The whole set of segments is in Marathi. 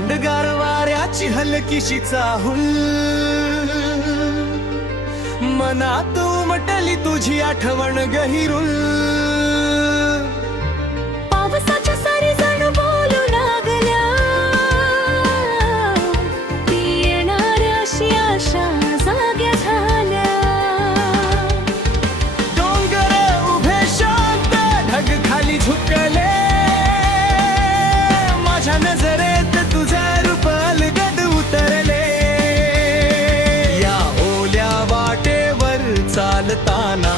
थंडगार वाऱ्याची हलकीशी चाहूल, मनात उमटली तुझी आठवण गहिरुल. पावसाच्या सारी जण बोलू लागल्या, ती येणार अशी आशा जाग्या झाल्या. डोंगर उभे शांत ढग खाली झुकले, माझ्या नजरेत तुझे रूप अलगद उतरले. या ओल्या वाटेवर चालताना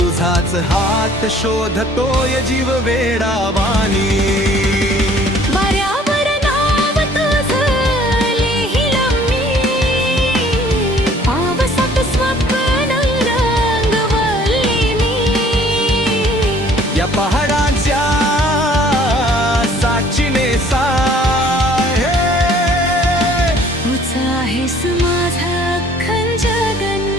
तुझाच हात शोधतोय जीव वेडावानी. वाऱ्यावर नाव तुझं लिहिलं मी, पावसात स्वप्न रंगवली मी. या पहाडाच्या साक्षीने साहे, तूच आहेस माझं अख्खं जगन.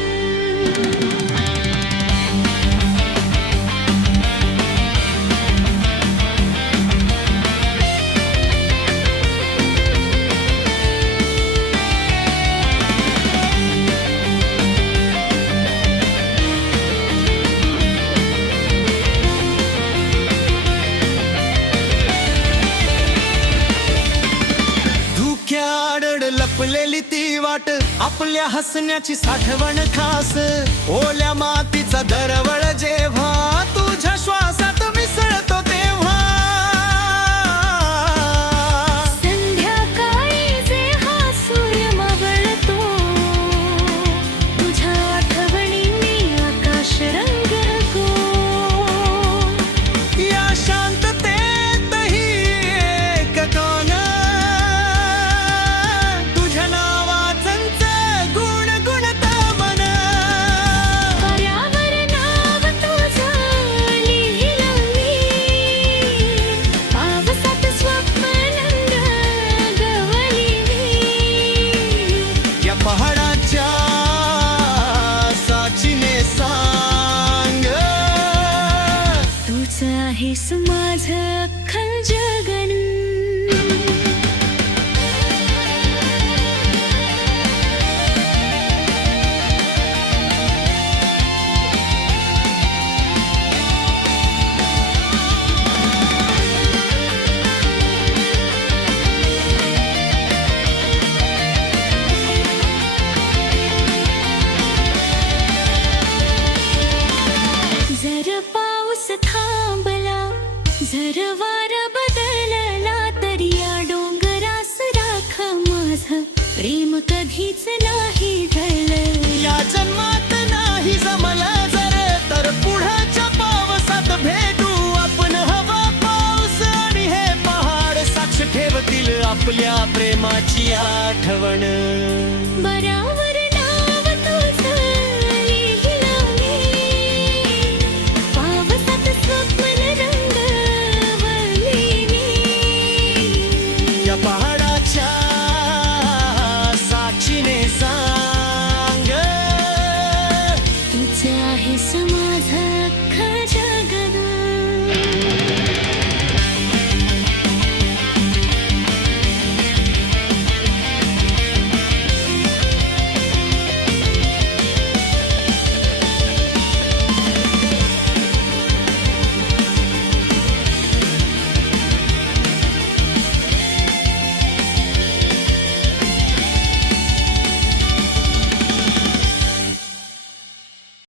धुक्याआड लपलेली ती वाट, आपल्या हसण्याची साठवण खास. ओल्या मातीचा दरवळ जेव्हा तुझ्या श्वासात मिसळतो तेव्हा. संध्याकाळी जे हा सूर्य मावळतो, तुझ्या आठवणींनी आकाश रंगतो. या शांततेतही एक कोण तुझ्या नावाचंच गुणगुणत मन. वाऱ्यावर नाव तुझं लिहिलं मी, पावसात स्वप्न रंगवली मी. या पहाडाच्या साक्षीने सांग, तूच आहेस माझं अख्खं जगन. जर पाऊस थांबला, जर वारा बदलला, तरी या डोंगरास राख माझं प्रेम कधीच नाही ढळलं. या जन्मात नाही जमलं जर, तर पुढच्या पावसात भेटू आपण. हवा पाऊस आणि हे पहाड साक्ष ठेवतील आपल्या प्रेमाची आठवण.